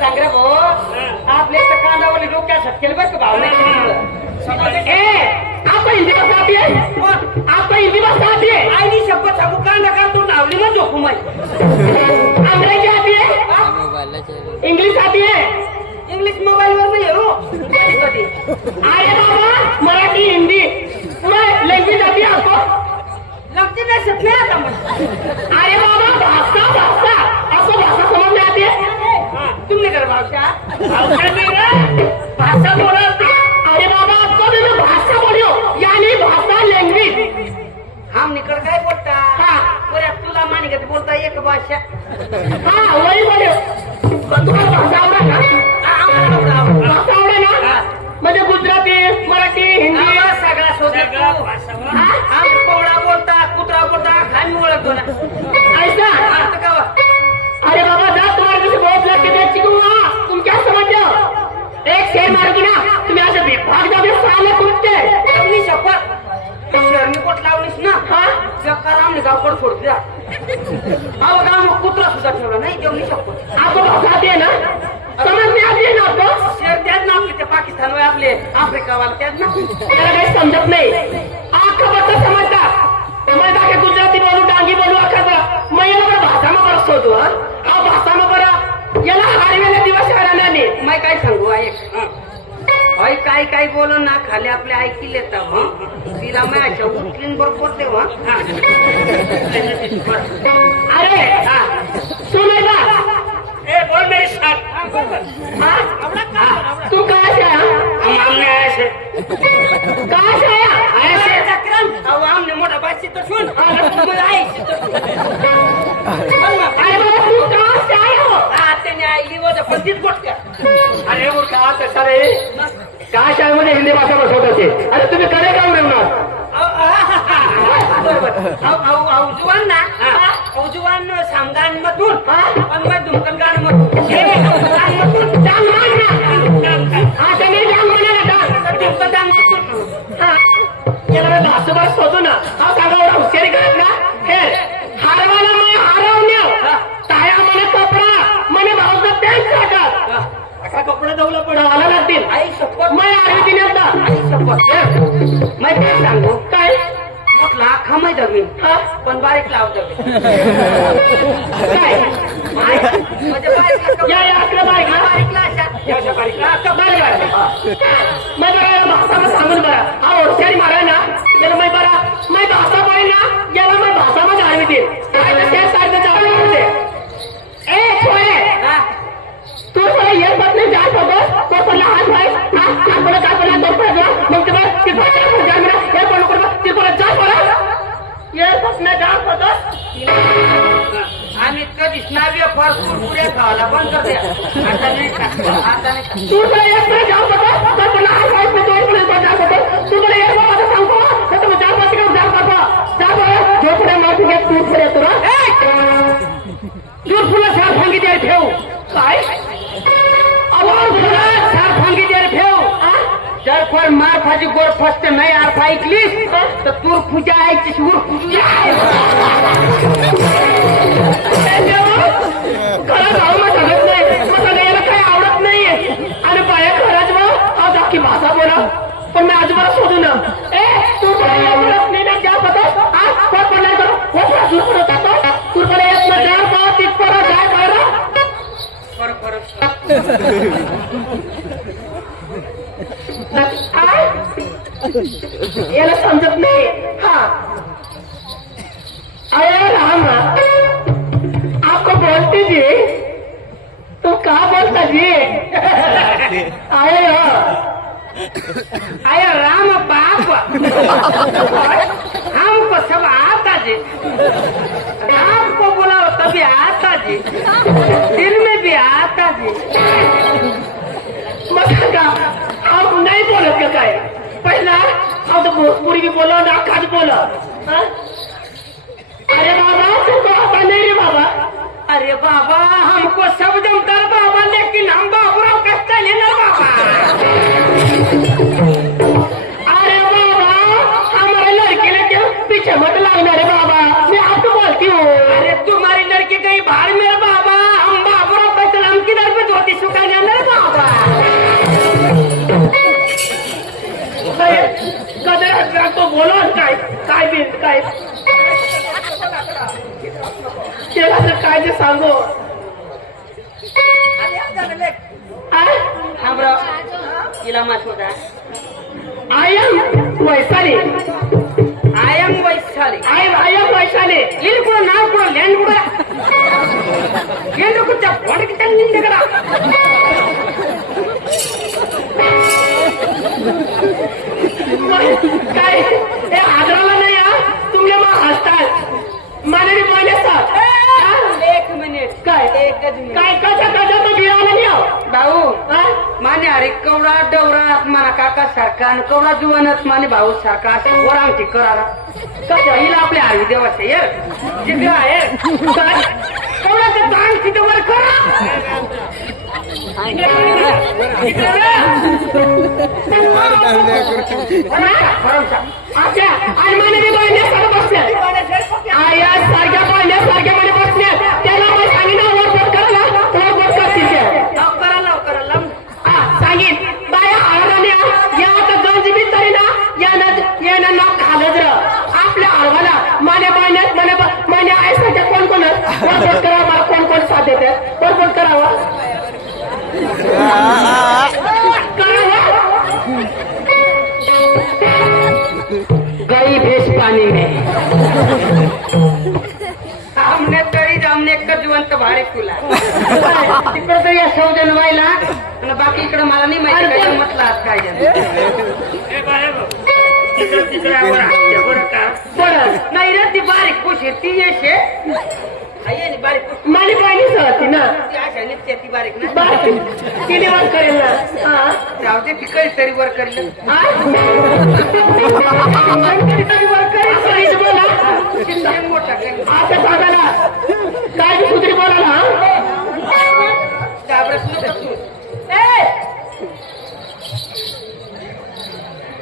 सांग रे भाऊ हो. आपल्या इथं कांदावली डोक्यात शक्य बस भाव नाही ए आपण हिंदी भाषा आती है आपण हिंदी भाषा आती है आईनी शपथ सांगू कांदा का तू नावली मग झोपू माई. अंग्रेजी आती है इंग्लिश आती है इंग्लिश मोबाईल वर नाही हो. अरे बाबा मराठी हिंदी. मैं लैंग्वेज आती है आपको लगती नहीं सकते आता अरे बाबा भाषा भाषा आपको भाषा समझ में आती है तुमने कर भाषा भाषा नहीं है भाषा बोला अरे बाबा आपको भी मैं भाषा बोली हूँ यानी भाषा लैंग्वेज हम निकल गए बोलता हाँ। पूरे तुला मानी के बोलता एक भाषा. हाँ वही बोले. तुम्हाला भाषा आवडे ना? भाषा आवडे ना? म्हणजे गुजराती मराठी हिंदी. सगळा सगळा आम कोवडा बोलता कुत्रा बोलता खाली ओळखतो ना. ऐसा? अरे बाबा जा बहुत लग के देख चिकूंगा तुम क्या समझते हो एक शेर मारोगी ना तुम्ही असं बे- भाग जाओगे साले कुत्ते अपनी शपथ शेरनी कोट लावलीस ना हा कोट सोडते जा अहो गाव मग कुत्रा सुद्धा ठेवला नाही. जेवणी शपथ आपण भाषा आते ना समज में है ना आपको शेर त्याच ना आपले ते पाकिस्तान वर आपले आफ्रिकावाला त्याच ना त्याला काही समजत नाही. आखा बद्दल समजतात मैं जाके गुजराती बोलू डांगी बोलू अखर बरं मैं याला बरं भाषाમાં बरं शोधू हा? भाषाમાં बरं. याला हारवेला दिवस नाही. मैं काय सांगू ऐक हय काय काय बोल ना खाली आपले ऐकी लेता हं? तिला मी अशा उठलीन बरोबर तेव्हा. अरे हा. सुन बा ए बोल मेरे साथ. हाँ? तू से आया कहाँ से आया? तो सुन. तुम आए से तो सुन। अरे वो हिंदी भाषा में सोचा थे तुम्ही करे ना सामगान मधून दुमकन मधून याला भाषेवर शोधू ना. हा सांगा एवढा हुशारी करत ना हे? हारवाला मग हारवण्या कपडा. म्हणे भाऊचा पॅन्ट असा कपडा जाऊला पडावाला लागतील. आई शपथ. मैं आली तिने आता. आई शपथ मैं काय सांगू? काय? मोठला माहीत मी. पण बारीक लावतो काय? या या अशा या अशा बारीक मैं बघा भाषा में सांगून बरा हा मारा ना याला मैं बरा मैं भाषा पाहिजे ना याला मैं भाषा मध्ये हरवी दे काय तर त्या सारखं जावं ए छोरे तू मला येत बसले जात होतो तो पडला हात भाई हात हात पडला काय पडला दोन पडला मग ते बघ ते हे पडलं पडलं ते पडलं जा पडला ये बसले जात होतो आम्ही कधीच नाव्य फार कुरकुऱ्या खावायला बंद करते आता नाही. आता तुला ठेव. काय? कोण मार मारफाची गोड फसते नाही अर्थ ऐकलीस? तर तूर पूजा ऐकची शिवर पूजा राहू अहो मग सांगत नाही. मग सगळ्याला काही आवडत नाहीये. आणि बाया खरंच मग आज अख्खी भाषा बोला. पण मी आजोबा सोडू ना. ए तू मला आवडत नाही ना क्या पता आज कोण हो, पडला तर हो प्रश्न पडत होता तू मला येत ना चार पाच तीस पडा काय पाहिलं काय? याला समजत नाही. हा. अरे राम. आपको बोलते जी. तुम का बोलता जी? अरे अरे राम बाप. हमको सब आता जी. आपको बोला तभी आता जी. दिल में भी चमट लागणार है बाबा मैं आपको बोलती हूँ. अरे तुम्हारी लड़की कहीं बाहर मेरे बाबा। हम बाबा सलाम की दर पे धोती सुखा जाना है बाबा। कदर को बोलो काय काय बी काय? केला काय ते I Vaishali I am Vaishali I I am కూడా నాకు కూడా ల్యాండ్ కూడా. ఎందుకు? వండకి తగ్గింది కదా. डवरा मला काका सारखा आणि कवडा जुवानच माने भाऊ सारखा असं वर आमची करारा. कसं येईल आपल्या हरवी देवाचे ये जिथे आहे. काय? कवडाचं ताण तिथे वर करा. अच्छा आणि मला आया सारख्या पाहिल्यासारख्या मध्ये बसल्या हमने तरी जामने एक जिवंत भाडे तुला तिकडे तर या सौजन व्हायला आणि बाकी इकडे मला नाही माहिती काय म्हटलं आज काय बरं नाही रे ती बारीक खुश आहे ती येशे. नी बारीक. माली बहिणीच होती ना? ती अशा नित्य ती बारीक ना. बारीक तिने वर करेल ना? हा? जाऊ दे ती काही तरी वर करली. मोठा काही. आता सांगायला. काय बी कुत्री बोलायला घाबरत नाही तू. ए!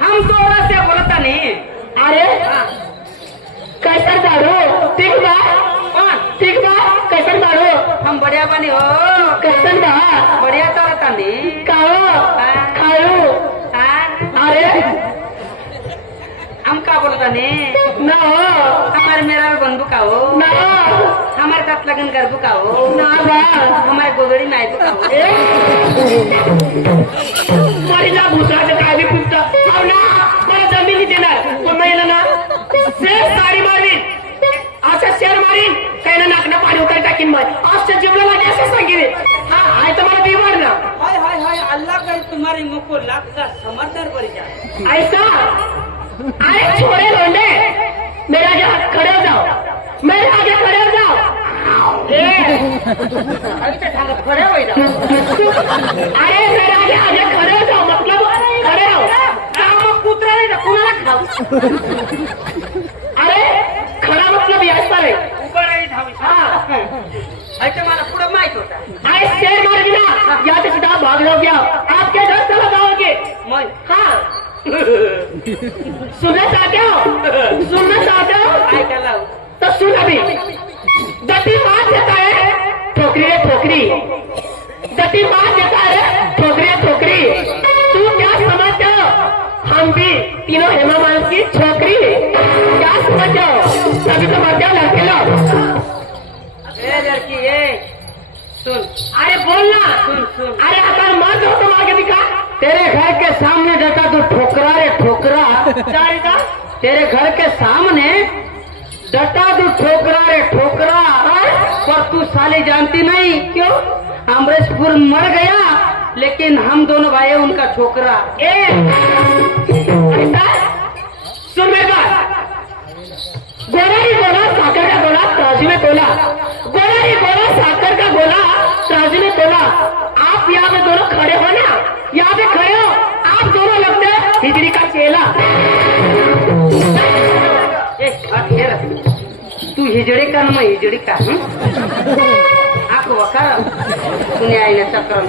हम से बोलता नहीं अरे? हाँ, कैसन दारू ठीक कौन ठीक बा कैसन दारू? हम बढ़िया बनी हो. कैसन बा बढ़िया चलता नहीं खाओ खाऊ? हाँ, अरे? हम का बोलता नहीं ना हो. हमारे मेरा बंधु का हो? ना हमारे साथ लगन कर बुका हो? ना बा हमारे गोदड़ी में आई बुका हो? ए? मरीला भूताचं काय बी कुठचं अहो ना मला जमीन देणार. पण महिला ना. शेर साडी मारीन असं शेर मारीन काही ना नाकनं पाणी उतर टाकीन मग असं जेवढं लागे असं सांगितले हा आहे तर मला बिमार ना हाय हाय हाय अल्लाह करे तुम्हारे मुंह को लाख का समर्थन पड़ जाए ऐसा अरे छोड़े लोंडे मेरे आगे खड़े हो जाओ. मेरे आगे खड़े हो जाओ. तो खड़े हो. जाओ अरे मेरे आगे आगे खड़े हो जाओ मतलब खड़े मग कुत्रा नाही कुणाला खाऊ अरे खरा मतलब याचा आहे उभं नाही धावी हाँ ऐसे मला पुढे माहीत होता. आए शेर मार गिरा या तो सीधा भाग लो क्या आपके घर चला जाओगे मग? हाँ. सुनना चाहते हो. सुनना चाहते हो. तो सुन अभी दती मार देता है ठोकरी रे ठोकरी. दती मार देता है ठोकरी रे ठोकरी. तू क्या समझते हो? हम भी तीनों हेमा मालिनी की छोकरी क्या समझते हो? तभी तो अरे बोलना अरे अगर मर्द हो तो आगे दिखा तेरे घर के सामने देखा तू ठोकरा रे ठोकरा। तेरे घर के सामने डटा तू ठोकरा रे ठोकरा। पर तू साली जानती नहीं। क्यों? अमरेशपुर मर गया लेकिन हम दोनों भाई उनका ठोकरा। ए। सुन मेरी गोला ही गोला साकर का गोला तराजू में तोला गोला ही गोला साकर का गोला। तू का हं? आंख वकार तूने आई ने चक्कर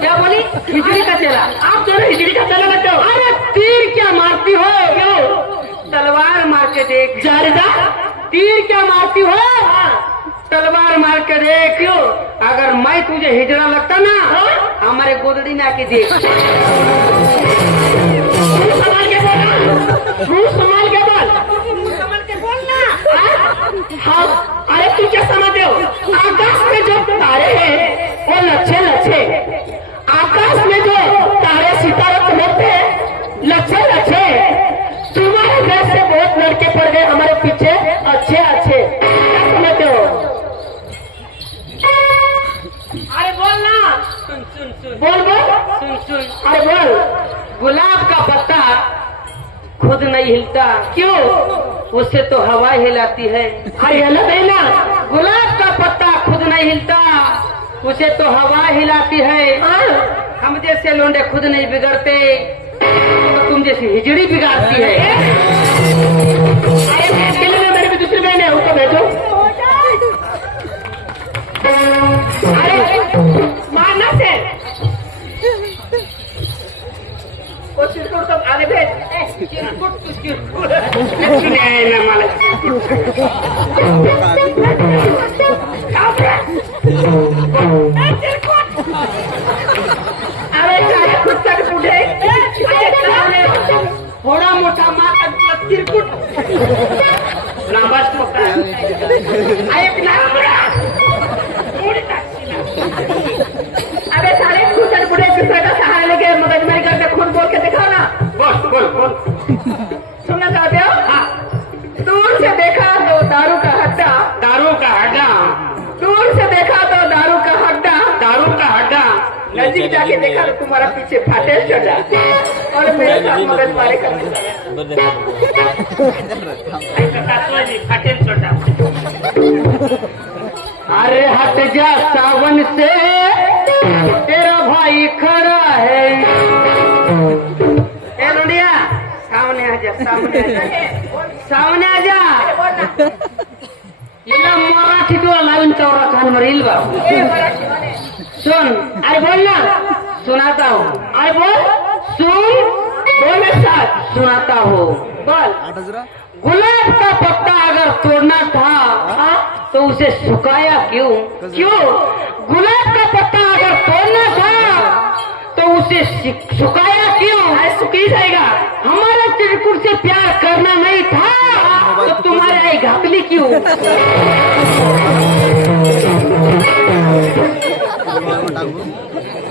क्या बोली हिजड़ी का चला आप दोनों हिजड़ी का चेला लगते हो अरे तीर क्या मारती हो. क्यों तलवार मार के देख जारदा तीर क्या मारती हो. तलवार मार के देख क्यों अगर मैं तुझे हिजड़ा लगता ना हाँ? हमारे गोदड़ी में आके देख. संभाल के बोला। तू समाल के बोल। हाँ अरे तू क्या समझते हो आकाश में जो तारे हैं वो लच्छे लच्छे. आकाश में जो तारे सितारे चमकते हैं लच्छे लच्छे. तुम्हारे देश से बहुत लड़के पड़ गए हमारे पीछे अच्छे अच्छे. क्या समझते हो अरे बोल ना. सुन सुन सुन बोल बोल सुन सुन. अरे बोल. गुलाब का पत्ता खुद नहीं हिलता। क्यों? उसे तो हवा हिलाती है। अरे ना गुलाब का पत्ता खुद नहीं हिलता। उसे तो हवा हिलाती है। हाँ। हम जैसे लोंडे खुद नहीं बिगड़ते तो तुम जैसी हिजड़ी बिगाड़ती है। नहीं ना मालूम अरे कुठे थोडा मोठा मार चिरकुट लांबाच मोठा ऐक ना. जाके देखा तो तुम्हारा पीछे फाटे चढ़ा और मेरे साथ मगज मारे छोटा अरे हट जा सावन से तेरा भाई खड़ा है। ए लोंडिया सामने आ जा सामने आ जा। सामने आ जा। इला मराठी तो लावून चौरा खान मरील बा। सुन अरे बोल ना। सुनाता हूँ। अरे बोल। सुन बोल साथ। सुनाता हूँ। बोल। गुलाब का पत्ता अगर तोड़ना था हाँ, तो उसे सुखाया क्यों? क्यों? गुलाब का पत्ता अगर तोड़ना था तो उसे सुखाया क्यों? सुखी जाएगा हमारे चिरकुट से प्यार करना नहीं था तो तुम्हारे आई घातली क्यों?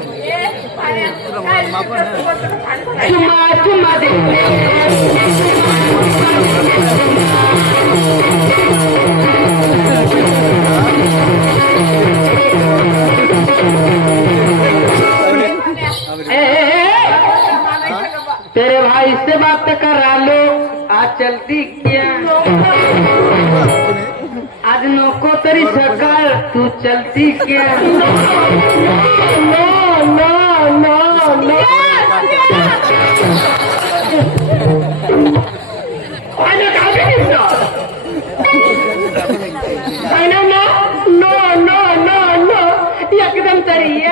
तेरे भाई से बात करा लो। आज चलती क्या? आज नौको तेरी सकाळ तू चलती क्या? No no. नो नो अरे काय दिसतो ना नो नो नो नो एकदम तरी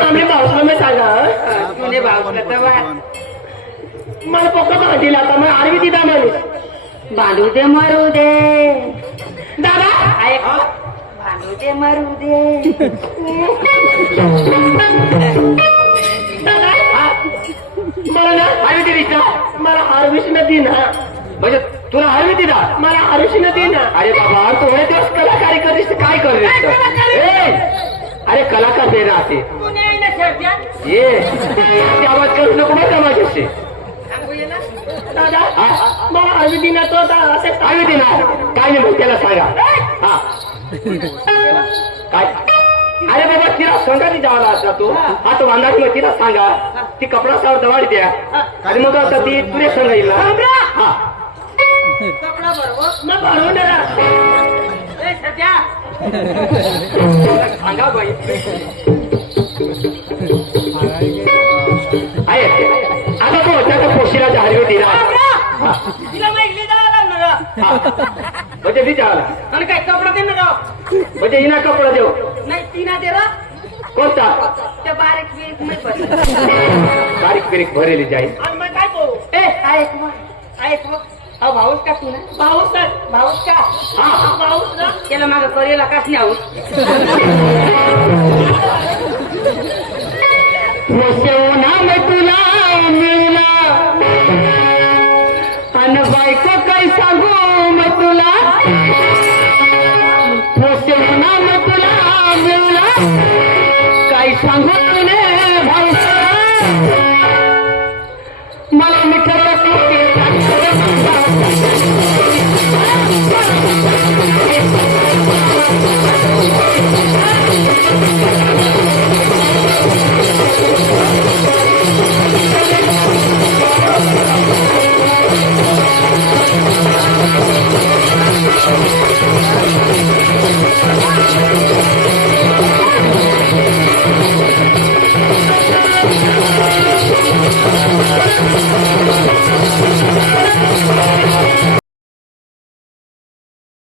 आमच्या पावसाला मी सांगा हं? तुने मला पक्का भाजी लाता मग आरवी दिदा माणूस बांधू दे मरू दे दादा ऐक बांधू दे मारू दे. मला ना हरवी का? मला आरवीश नदी ना. म्हणजे तुला हरवी दिला मला आरुष नदी ना. अरे बाबा तू हे दिवस कलाकारी करीस काय कर अरे कलाकार दे राहते. ये. आवाज करू नको बरं माझ्याशी? दादा मला आरवी दिना तो असे हरवी दिला काय नाही त्याला सांगा. हा. काय? अरे बाबा तिला संघाती जायला असता तू. आता वांदाडी मग तिला सांगा ती कपडा सावर दवाडी द्या. आणि मग आता ती येईल ना? हा. मग ना. सांगा बाई. आता तो त्याचा पोशीला तिला इडली द्यावं लागणार. बजे भी आणि काय कपडा दे ना राव. बजे हिना कपडा देऊ. नाही तिना दे रा कोणता? ते बारीक नाही बसत बारीक बिरीक भरेली जाईल आणि मग काय करू? ए काय एक मग. काय एक अहो भाऊस का तू ना? भाऊस का भाऊस का? हा. हा भाऊस ना? त्याला मागं करेला कास नाही आऊ नाम तुला मिळला अन बायको सांगू मग तुला मोठे म्हणा मग तुला मिळला. काय सांगू तुला?